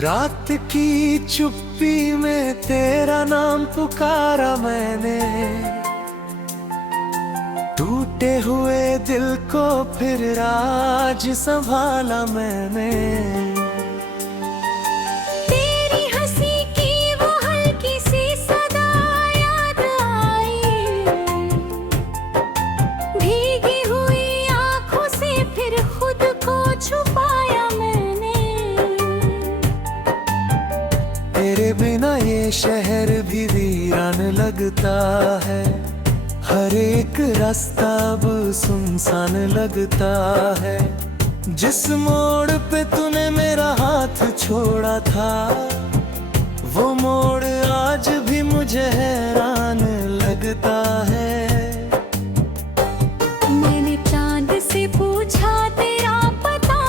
रात की चुप्पी में तेरा नाम पुकारा मैंने, टूटे हुए दिल को फिर राज संभाला मैंने। तेरी हंसी की वो हल्की सी सदा याद आई, भीगी हुई आंखों से फिर खुद को छुपाया मैंने। तेरे बिना ये शहर भी वीरान लगता है, हर एक रास्ता अब सुनसान लगता है। जिस मोड़ पे तूने मेरा हाथ छोड़ा था, वो मोड़ आज भी मुझे हैरान लगता है। मैंने चांद से पूछा तेरा पता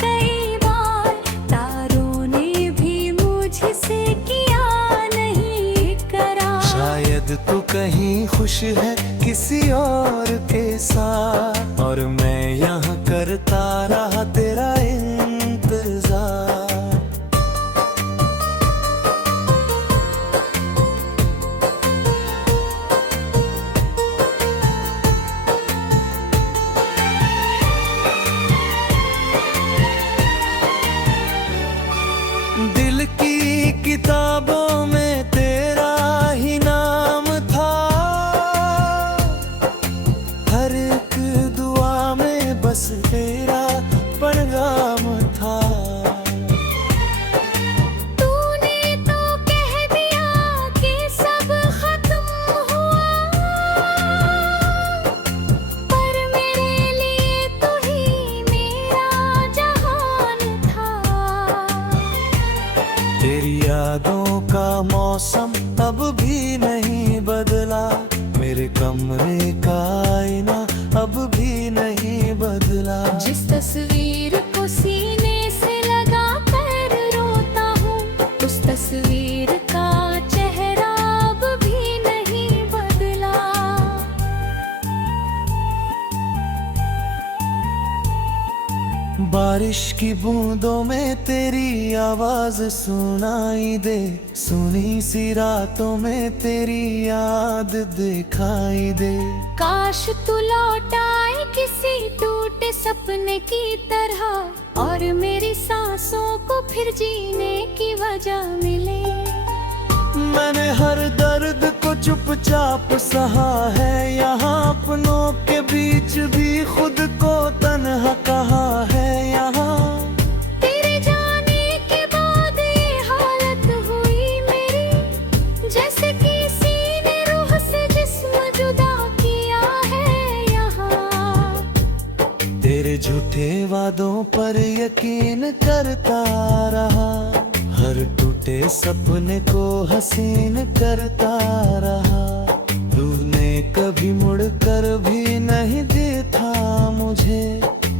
कई बार, तारों ने भी मुझसे किया नहीं करार। शायद तू कहीं खुश है किसी और के साथ, और मैं यहाँ करता रहा तेरा इंतजार। दिल की किताबों में तेरा ही नाम था, हर एक दुआ में बस तेरा पैगाम था। तूने तो कह दिया कि सब खत्म हुआ, पर मेरे लिए तू ही मेरा जहान था। तेरी यादों का मौसम अब भी नहीं बदला, मेरे कमरे का आईना अब भी नहीं बदला। जिस तस्वीर को सीने से लगा कर रोता हूँ, उस तस्वीर का चेहरा अब भी नहीं बदला। बारिश की बूंदों में तेरी आवाज सुनाई दे, सुनी सी रातों में तेरी याद दिखाई दे। काश तू लौट आए किसी टूटे सपने की तरह, और मेरी सांसों को फिर जीने की वजह मिले। मैंने हर दर्द को चुपचाप सहा है, यहाँ अपनों के बीच भी खुद को तन्हा कहा है। यहाँ तेरे जाने के बाद ये हालत हुई मेरी, जैसे किसी ने रूह से जिस्म जुदा किया है यहाँ। तेरे झूठे वादों पर यकीन करता रहा, हर टूटे सपने को हसीन करता रहा। तूने कभी मुड़ कर भी नहीं देखा मुझे,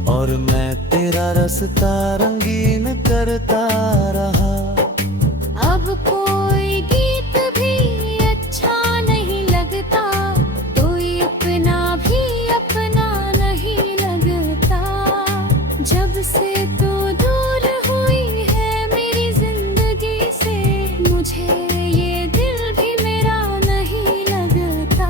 और मैं तेरा रास्ता रंगीन करता रहा। अब कोई गीत भी अच्छा नहीं लगता, कोई अपना भी अपना नहीं लगता। जब से तू दूर हुई है मेरी जिंदगी से, मुझे ये दिल भी मेरा नहीं लगता।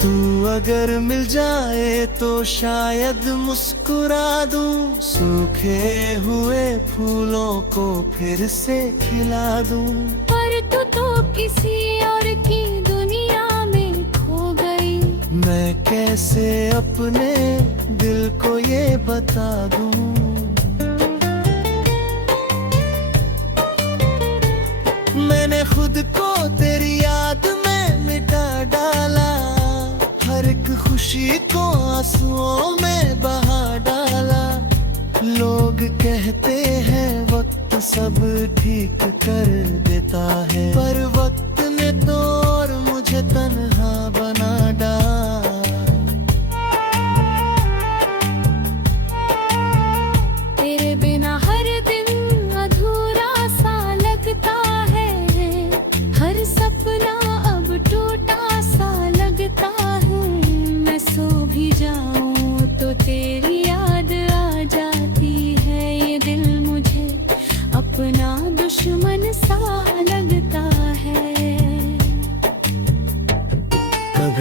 तू अगर मिल जाए तो शायद मुस्कुरा दूं, सूखे हुए फूलों को फिर से खिला दूं। पर तू तो किसी और की दुनिया में खो गई, मैं कैसे अपने दिल को ये बता दूं। मैंने खुद को तेरी याद में मिटा डाला, हर एक खुशी को आंसुओं में बहा डाला। लोग कहते हैं वक्त सब ठीक कर देता है, पर वक्त ने तो और मुझे तन्हा बना डाला।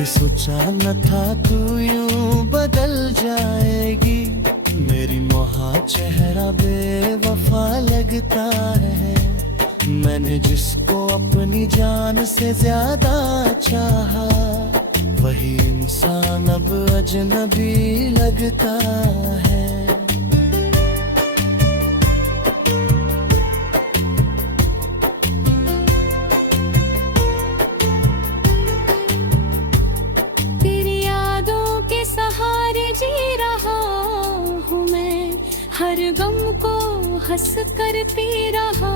कभी सोचा न था तू यूं बदल जाएगी। मेरी मोहा चेहरा बेवफा लगता है। मैंने जिसको अपनी जान से ज्यादा चाहा, वही इंसान अब अजनबी लगता है। तेरी यादों के सहारे जी रहा हूँ मैं, हर गम को हंस कर पी रहा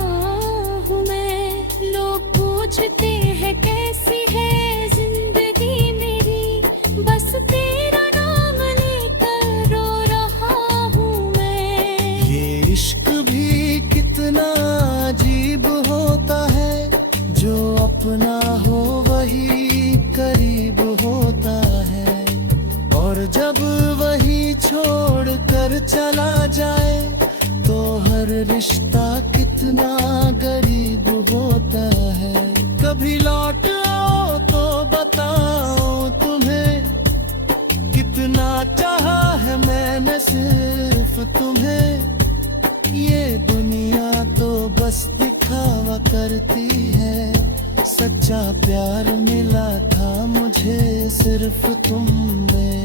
हूँ मैं। लोग पूछते हैं कैसी है जिंदगी मेरी, बस तेरा नाम लेकर रो रहा हूँ मैं। ये इश्क भी कितना अजीब होता है, जो अपना हो वही करीब होता है। और जब वही छोड़ कर चला जाए, तो हर रिश्ता कितना गरीब होता है। कभी लौट आओ तो बताओ तुम्हें, कितना चाहा है मैंने सिर्फ तुम्हें। ये दुनिया तो बस दिखावा करती है, सच्चा प्यार मिला था मुझे सिर्फ तुम में।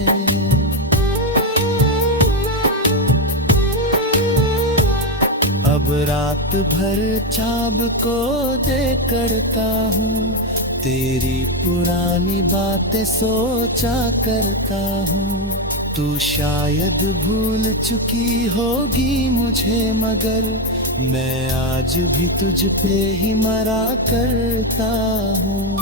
अब रात भर चाँद को देख करता हूँ, तेरी पुरानी बातें सोचा करता हूँ। तू शायद भूल चुकी होगी मुझे, मगर मैं आज भी तुझ पे ही मरा करता हूँ।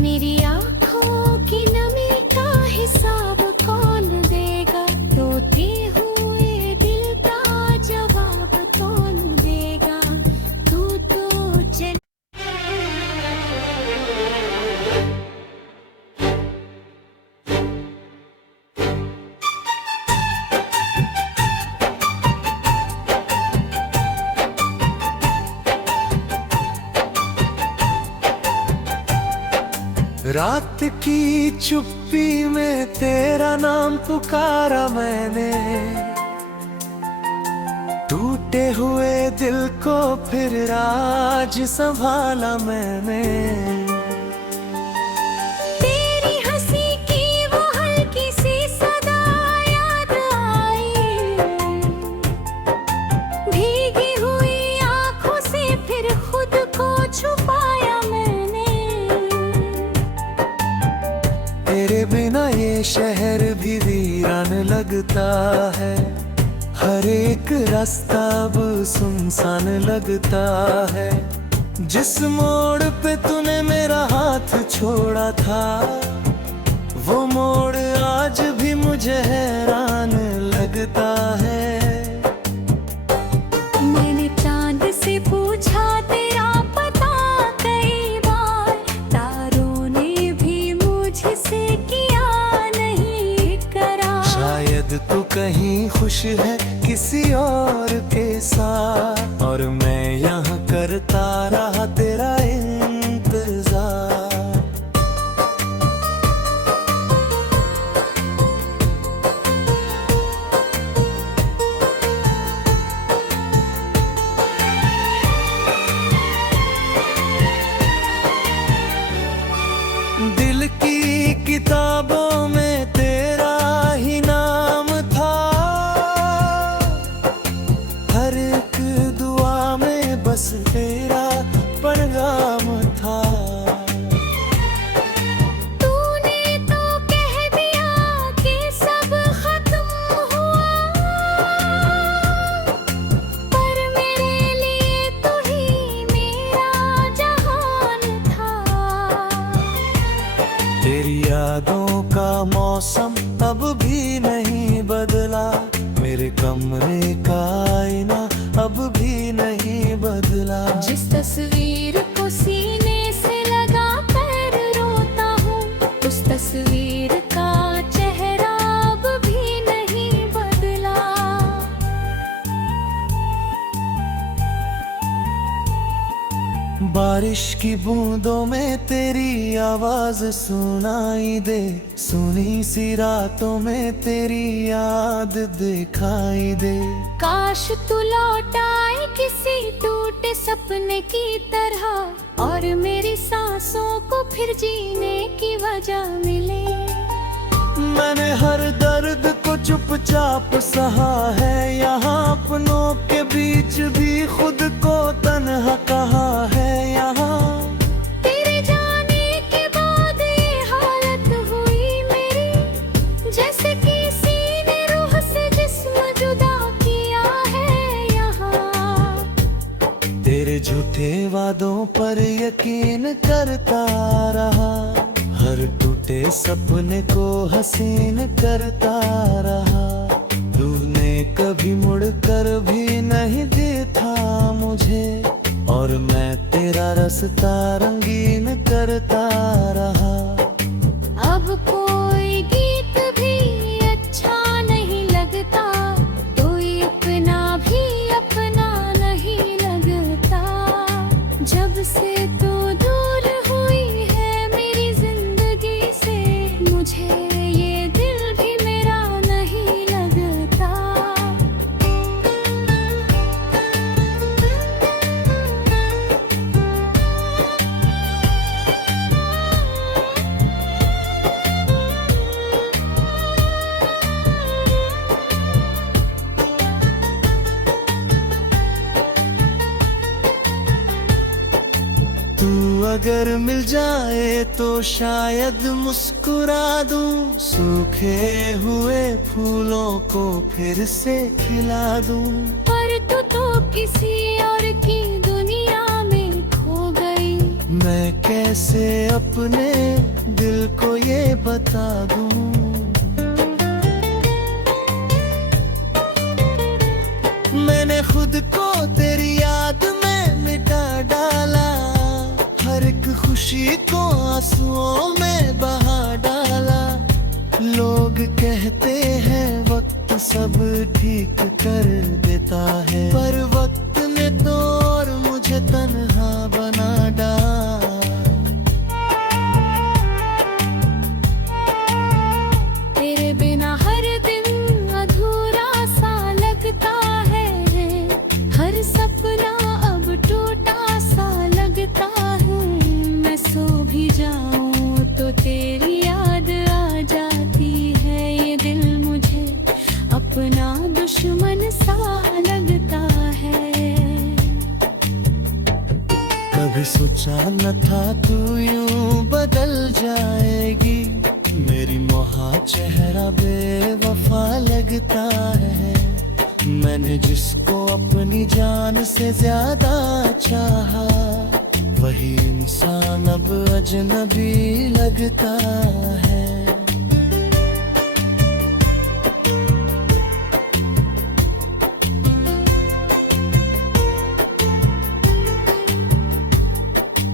मेरी आँखों की नमी का हिसाब कौन देगा, रोते हुए दिल का जवाब कौन देगा। तू तो चल रात की चुप्पी में तेरा नाम पुकारा मैंने, टूटे हुए दिल को फिर आज संभाला मैंने। तेरी हंसी की वो हल्की सी सदा याद आई, भीगी हुई आंखों से फिर खुद को छुपाया मैंने। तेरे बिना ये शहर भी वीरान लगता है, हर एक रास्ता अब सुनसान लगता है। जिस मोड़ पे तूने मेरा हाथ छोड़ा था, वो मोड़ आज भी मुझे हैरान लगता है। मैंने चांद से पूछा तेरा पता कई बार, तारों ने भी मुझसे किया नहीं करार। शायद तू कहीं खुश है किसी और के साथ, और मैं यहाँ करता रहा तेरा इंतजार। दिल की किताबों में तेरा ही नाम था, हर एक दुआ में बस तेरा पैगाम बारिश की बूंदों में तेरी आवाज सुनाई दे, सुनी सी रातों में तेरी याद दिखाई दे। काश तू लौट आए किसी टूटे सपने की तरह, और मेरी सांसों को फिर जीने की वजह मिले। मैंने हर दर्द को चुपचाप सहा है, यहाँ अपनों के बीच भी खुद को तन्हा कहा है। यहाँ तेरे जाने के बाद ये हालत हुई मेरी, जैसे किसी ने रूह से जिस्म जुदा किया है। यहाँ तेरे झूठे वादों पर यकीन करता रहा, हर टूटे सपने को हसीन करता रहा। तूने कभी मुड़ कर भी नहीं देखा मुझे, और मैं तेरा रास्ता रंगीन करता रहा। अब कोई गीत भी अच्छा नहीं लगता, कोई अपना भी अपना नहीं लगता। जब से तू दूर हुई है मेरी जिंदगी से, मुझे ये दिल भी मेरा नहीं लगता। तू अगर मिल जाए तो शायद मुस्कुरा दूं, सूखे हुए फूलों को फिर से खिला दूं। पर तू तो किसी और की दुनिया में खो गई, मैं कैसे अपने दिल को ये बता दूं। मैंने खुद को तेरी याद में मिटा डाला, हर एक खुशी को आंसुओं में बहा डाला। लोग कहते हैं वक्त सब ठीक कर देता है, पर वक्त ने तो और मुझे तन्हा बना डाला। तेरे बिना हर दिन अधूरा सा लगता है, हर सपना अब टूटा सा लगता है। मैं सो भी जाऊं तो तेरी याद आ जाती है, ये दिल मुझे अपना दुश्मन सा लगता है। कभी सोचा न था तू यूं बदल जाएगी, मेरी मोहा चेहरा बेवफा लगता है। मैंने जिसको अपनी जान से ज्यादा चाहा, वही इंसान अब अजनबी लगता है।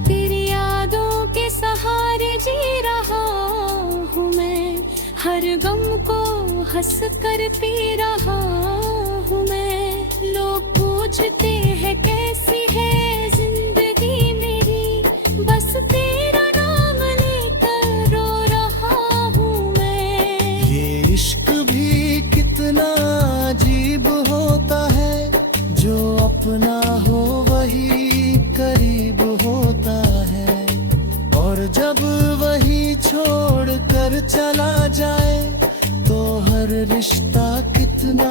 तेरी यादों के सहारे जी रहा हूँ मैं, हर गम को हंस कर पी रहा हूँ मैं। लोग पूछते हैं कैसी है जिंदगी मेरी, बस तेरा नाम लेकर रो रहा हूँ मैं। ये इश्क भी कितना अजीब होता है, जो अपना हो वही करीब होता है, और जब वही छोड़ कर चला जाए तो हर रिश्ता कितना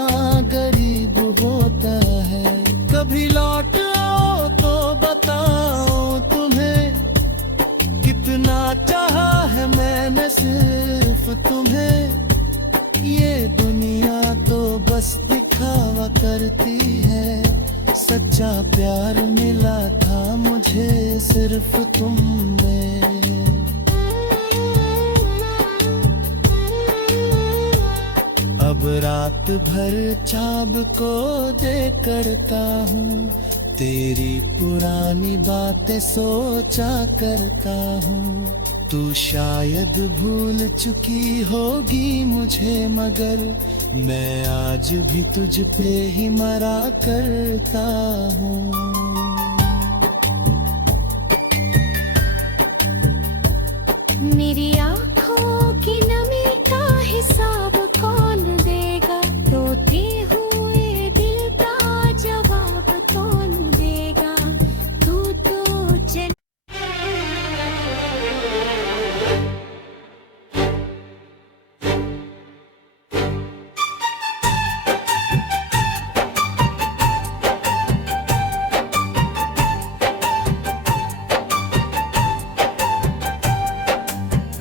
गरीब होता है। कभी लौट आओ तो बताओ तुम्हें, कितना चाहा है मैंने सिर्फ तुम्हें। ये दुनिया तो बस दिखावा करती है, सच्चा प्यार मिला था मुझे सिर्फ तुम में। अब रात भर चाँद को देख करता हूँ, तेरी पुरानी बातें सोचा करता हूँ। तू शायद भूल चुकी होगी मुझे, मगर मैं आज भी तुझ पे ही मरा करता हूँ। मेरी आँखों की नमी का हिसाब कौन देगा? रोते हुए दिल का जवाब कौन देगा? तू तो चल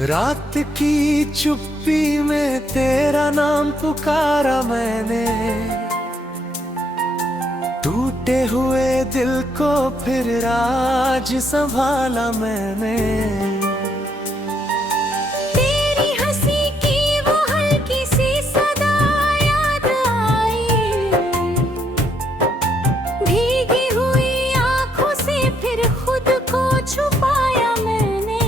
रात की चुप्पी में तेरा नाम पुकारा मैंने, टूटे हुए दिल को फिर राज संभाला मैंने। तेरी हंसी की वो हल्की सी सदा याद आई, भीगी हुई आँखों से फिर खुद को छुपाया मैंने।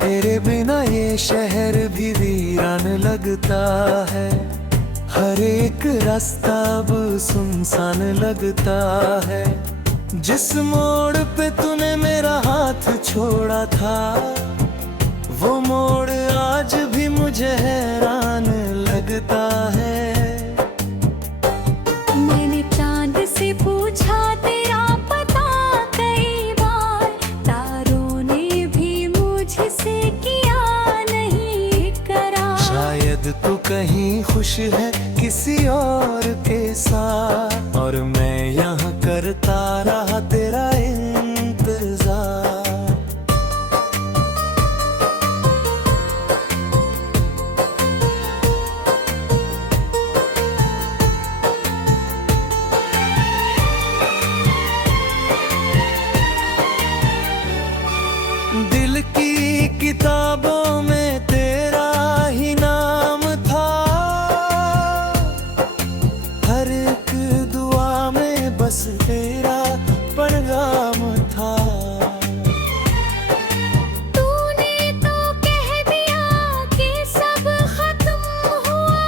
तेरे बिना ये शहर भी वीरान लगता है, हर एक रास्ता अब सुनसान लगता है। जिस मोड़ पे तूने मेरा हाथ छोड़ा था, वो मोड़ आज भी मुझे हैरान लगता है। मैंने चांद से पूछा तेरा पता कई बार, तारों ने भी मुझसे किया नहीं करार। शायद तू कहीं खुश है किसी और के साथ, और मैं यहाँ करता रहा तेरा इंतजार। दिल की किताबों में तेरा ही नाम था, हर एक दुआ में बस तेरा पैगाम था। तूने तो कह दिया कि सब खत्म हुआ,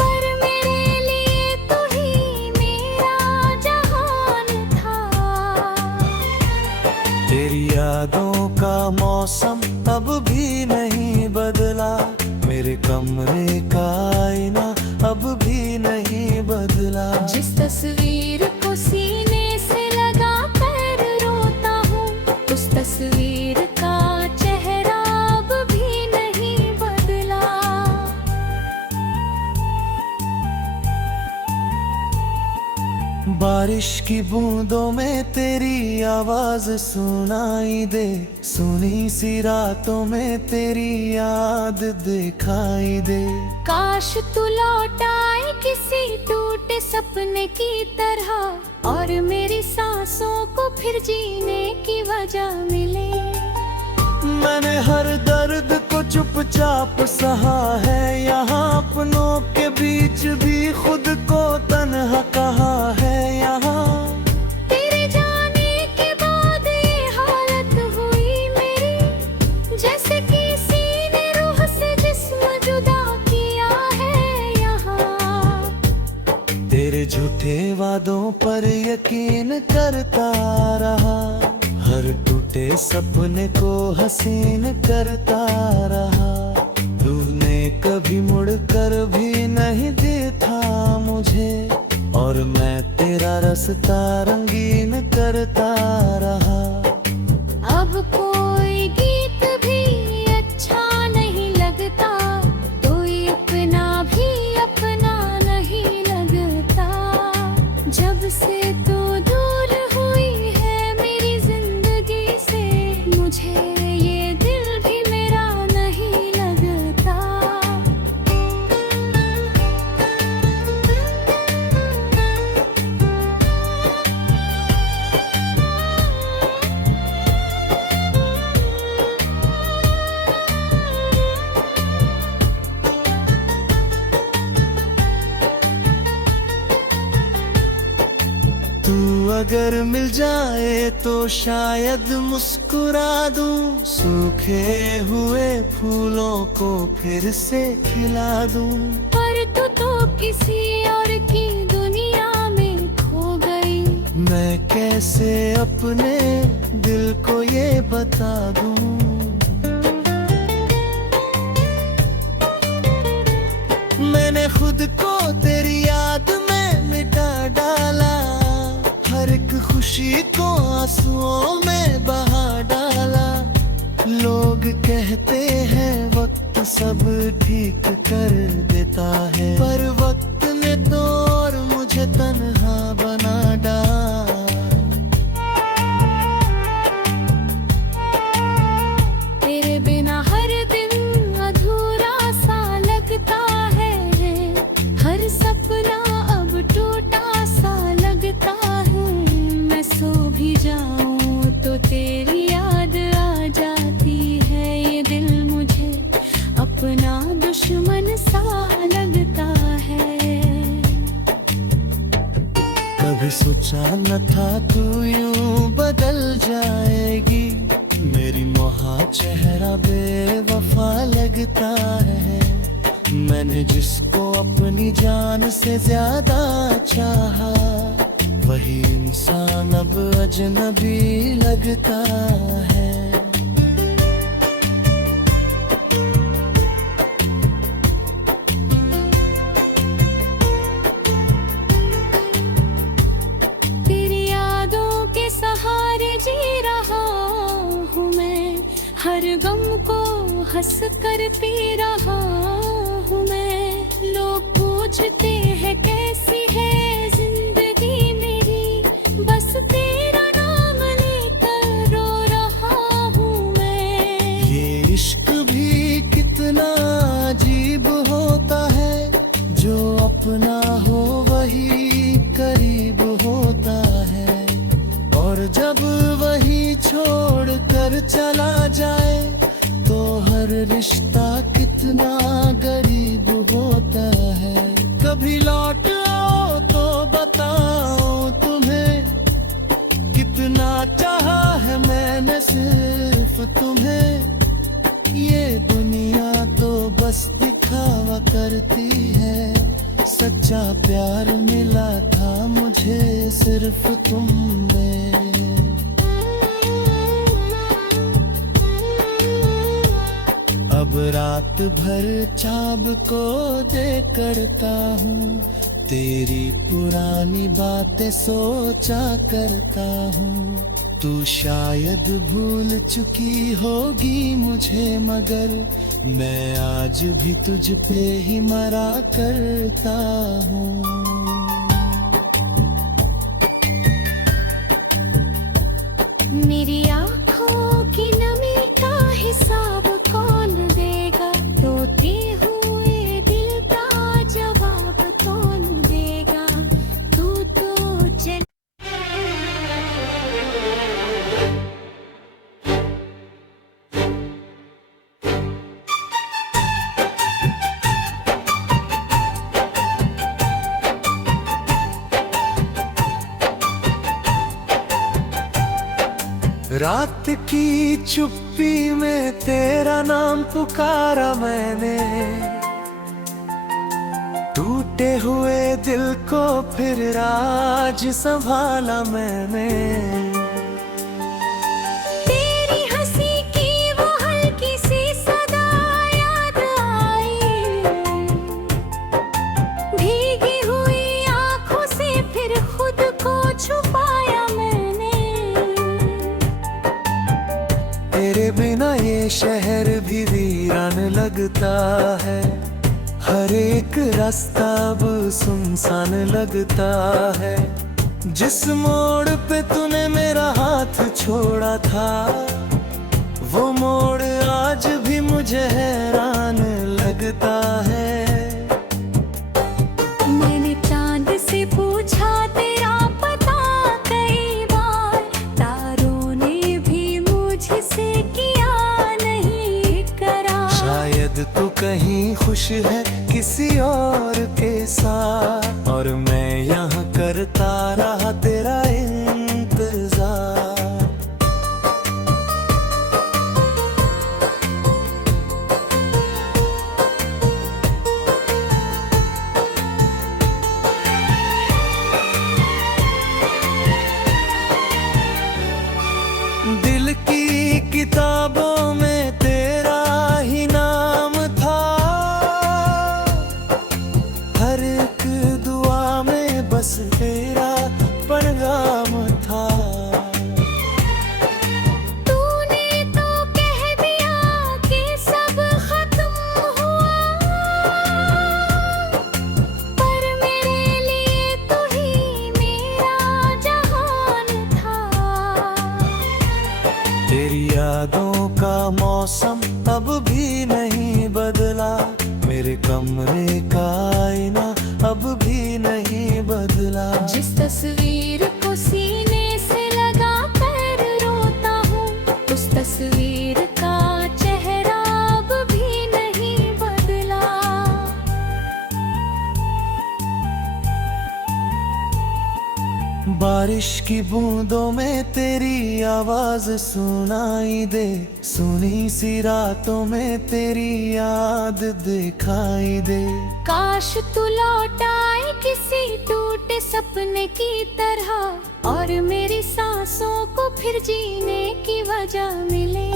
पर मेरे लिए तू ही मेरा जहान था। तेरी यादों का मौसम अब भी नहीं बदला, मेरे कमरे का आईना अब भी नहीं बदला। जिस तस्वीर को सीने से लगा कर रोता हूँ, उस तस्वीर का चेहरा अब भी नहीं बदला। बारिश की बूंदों में तेरी आवाज सुनाई दे, सुनी सी रातों में तेरी याद दिखाई दे। काश तू लौट आए किसी टूटे सपने की तरह, और मेरी सांसों को फिर जीने की वजह मिले। मैंने हर दर्द को चुपचाप सहा है, यहाँ अपनों के बीच भी खुद को तन्हा कहा है। यहाँ तेरे जाने के बाद ये हालत हुई मेरी, जैसे किसी ने रूह से जिस्म जुदा किया है। यहाँ तेरे झूठे वादों पर यकीन करता रहा, हर टूटे सपने को हसीन करता रहा। तूने कभी मुड़ कर भी नहीं देखा मुझे, और मैं तेरा रास्ता रंगीन करता रहा। अब कोई गीत भी अच्छा नहीं लगता, कोई अपना भी अपना नहीं लगता। जब से तू दूर हुई है मेरी जिंदगी से, मुझे ये दिल भी मेरा नहीं लगता। तू अगर मिल जाए तो शायद मुस्कुरा दूं, सूखे हुए फूलों को फिर से खिला दूं। पर तू तो किसी और की दुनिया में खो गई। मैं कैसे अपने दिल को ये बता दूं। मैंने खुद को तेरी याद में मिटा डाला, हर एक खुशी को आंसुओं में बहा डाला। लोग कहते हैं वक्त सब ठीक कर देता है, पर वक्त ने तो और मुझे तन्हा बना डाला। तेरे बिना हर दिन अधूरा सा लगता है, हर सपना अब टूटा सा लगता है। मैं सो भी जाऊं तो तेरी याद आ जाती है, ये दिल मुझे अपना दुश्मन सा लगता है। कभी सोचा न था तू यूं बदल जाएगी, मेरी मोहा चेहरा बेवफा लगता है। मैंने जिसको अपनी जान से ज्यादा चाहा, वही इंसान अब अजनबी लगता है। तेरी यादों के सहारे जी रहा हूँ मैं, हर गम को हंस कर पी रहा हूँ मैं। लोग पूछते हैं कैसी है जिंदगी मेरी, बस तेरा नाम लेकर रो रहा हूँ मैं। ये इश्क भी कितना अजीब होता है, जो अपना हो वही करीब होता है, और जब वही छोड़ कर चला जाए तो हर रिश्ता कितना गरीब होता है। कभी लौट आओ तो बताओ तुम्हें, कितना चाहा है मैंने सिर्फ तुम्हें। ये दुनिया तो बस दिखावा करती है, सच्चा प्यार मिला था मुझे सिर्फ तुम में। अब रात भर चाँद को देख करता हूँ, तेरी पुरानी बातें सोचा करता हूँ। तू शायद भूल चुकी होगी मुझे, मगर मैं आज भी तुझ पे ही मरा करता हूँ। मेरी आँखों की नमी का हिसाब कौन देगा, रोते हुए दिल का जवाब कौन देगा। तू तो चल रात की चुप्पी में तेरा नाम पुकारा मैंने, टूटे हुए दिल को फिर आज संभाला मैंने। तेरी हंसी की वो हल्की सी सदा याद आई, भीगी हुई आंखों से फिर खुद को छुपाया मैंने। तेरे बिना ये शहर भी वीरान लगता है, हर एक रास्ता अब सुनसान लगता है। जिस मोड़ पे तूने मेरा हाथ छोड़ा था, वो मोड़ आज भी मुझे हैरान लगता है। मैंने चांद से पूछा तेरा पता कई बार, तारों ने भी मुझसे किया नहीं करार। शायद तू कहीं खुश है किसी और के साथ, और मैं यहाँ करता रहा तेरा इंतजार। बारिश की बूंदों में तेरी आवाज सुनाई दे, सुनी सी रातों में तेरी याद दिखाई दे। काश तू लौट आए किसी टूटे सपने की तरह, और मेरी सांसों को फिर जीने की वजह मिले।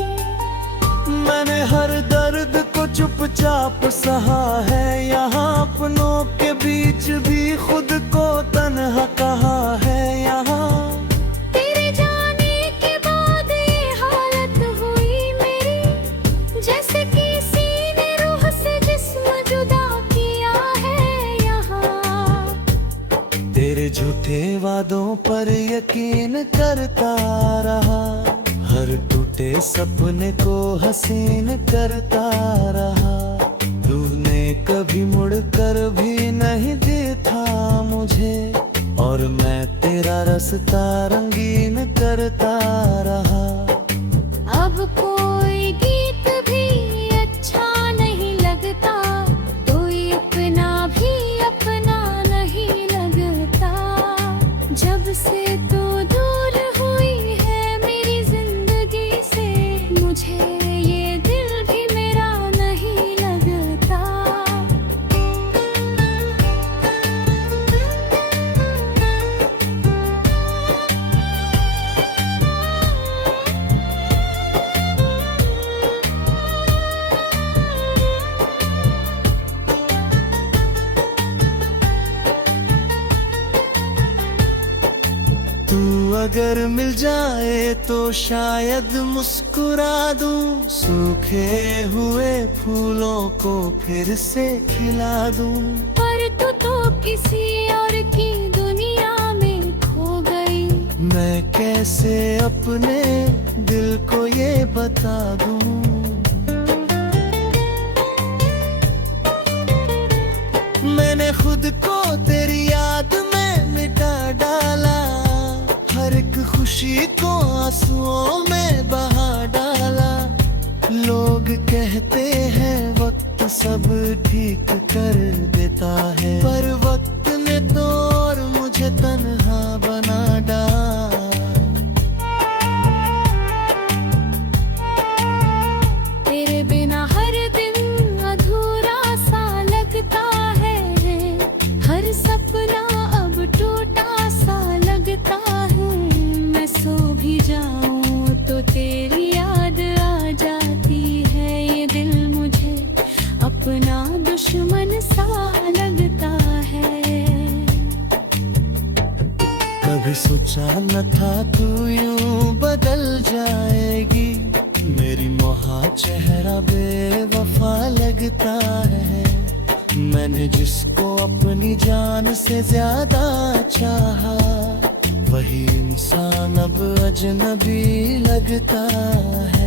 मैंने हर दर्द को चुपचाप सहा है, यहाँ अपनों के बीच भी खुद को तन्हा कहा है। यहाँ तेरे जाने के बाद ये हालत हुई मेरी, जैसे किसी ने रूह से जिस्म जुदा किया है। यहाँ तेरे झूठे वादों पर यकीन करता रहा, हर टूटे सपने को हसीन करता रहा। तूने कभी मुड़कर भी नहीं देखा मुझे, और मैं तेरा रास्ता रंगीन करता रहा। अब कोई गीत भी अच्छा नहीं लगता, कोई अपना भी अपना नहीं लगता। जब से तू दूर हुई है मेरी जिंदगी से, मुझे ये दिल भी मेरा नहीं लगता। तू अगर मिल जाए तो शायद मुस्कुरा दूं, सूखे हुए फूलों को फिर से खिला दूं। पर तू तो किसी और की दुनिया में खो गई, मैं कैसे अपने दिल को ये बता दूं। मैंने खुद को तेरी याद में मिटा डाला, हर एक खुशी को आंसुओं में बहा डाला। लोग कहते हैं वक्त सब ठीक कर देता है, पर वक्त ने तो और मुझे तन्हा बना डाला। तेरे बिना हर दिन अधूरा सा लगता है, हर सपना अब टूटा सा लगता है। मैं सो भी जाऊं तो तेरी याद आ जाती है, ये दिल मुझे अपना दुश्मन सा लगता है। कभी सोचा न था तू यूं बदल जाएगी, मेरी मोहा चेहरा बेवफा लगता है। मैंने जिसको अपनी जान से ज्यादा चाहा, वही इंसान अब अजनबी लगता है।